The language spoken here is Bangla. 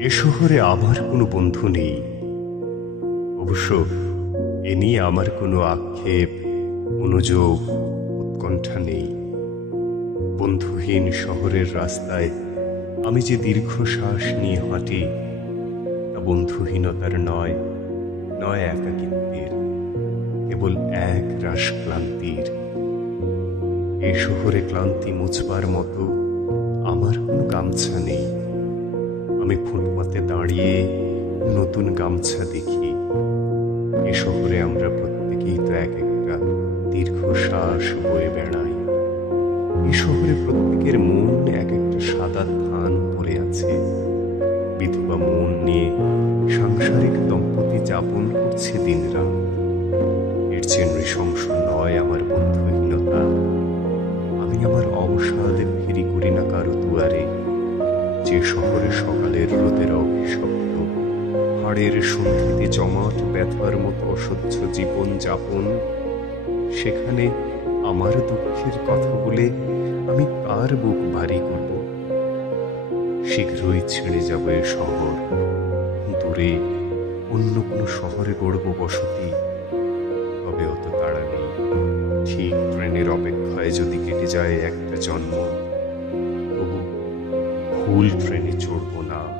এ শহরে আমার কোনো বন্ধু নেই। অবশ্য এ নিয়ে আমার কোনো আক্ষেপ, মনোযোগ, উৎকণ্ঠা নেই। বন্ধুহীন শহরের রাস্তায় আমি যে দীর্ঘশ্বাস নিয়ে হাঁটি, তা বন্ধুহীনতার নয়, নয় একাকিত্বের, কেবল এক রাশ ক্লান্তির। এ শহরে ক্লান্তি মুছবার মতো আমার কোনো গামছা নেই। আমি ফুটপাতে দাঁড়িয়ে নতুন গামছা দেখি। এ শহরে আমরা প্রত্যেকেই তো এক একটা দীর্ঘশ্বাস বয়ে বেড়াই। এ শহরে প্রত্যেকের মন এক একটা সাদা ধান পড়ে আছে। বিধবা মন নিয়ে সাংসারিক দম্পতি যাপন করছে দিনরাত। এর চেয়ে নৃশংস নয় আমার বন্ধুহীনতা। আমি আমার অবসাদে ফেরি করি না কারো দুয়ারে। যে শহরে সকালের রোদের অভিশপ্ত, হাড়ের সন্ধিতে জমাট ব্যথার মতো অসহ্য জীবন যাপন, সেখানে আমার দুঃখের কথা বলে আমি কার বুক ভারী করব? শীঘ্রই ছেড়ে যাব এ শহর, দূরে অন্য কোনো শহরে গড়ব বসতি। তবে অত তাড়া নেই। ঠিক ট্রেনের অপেক্ষায় যদি কেটে যায় একটা জন্ম, তবু ভুল ট্রেনে চড়ব না।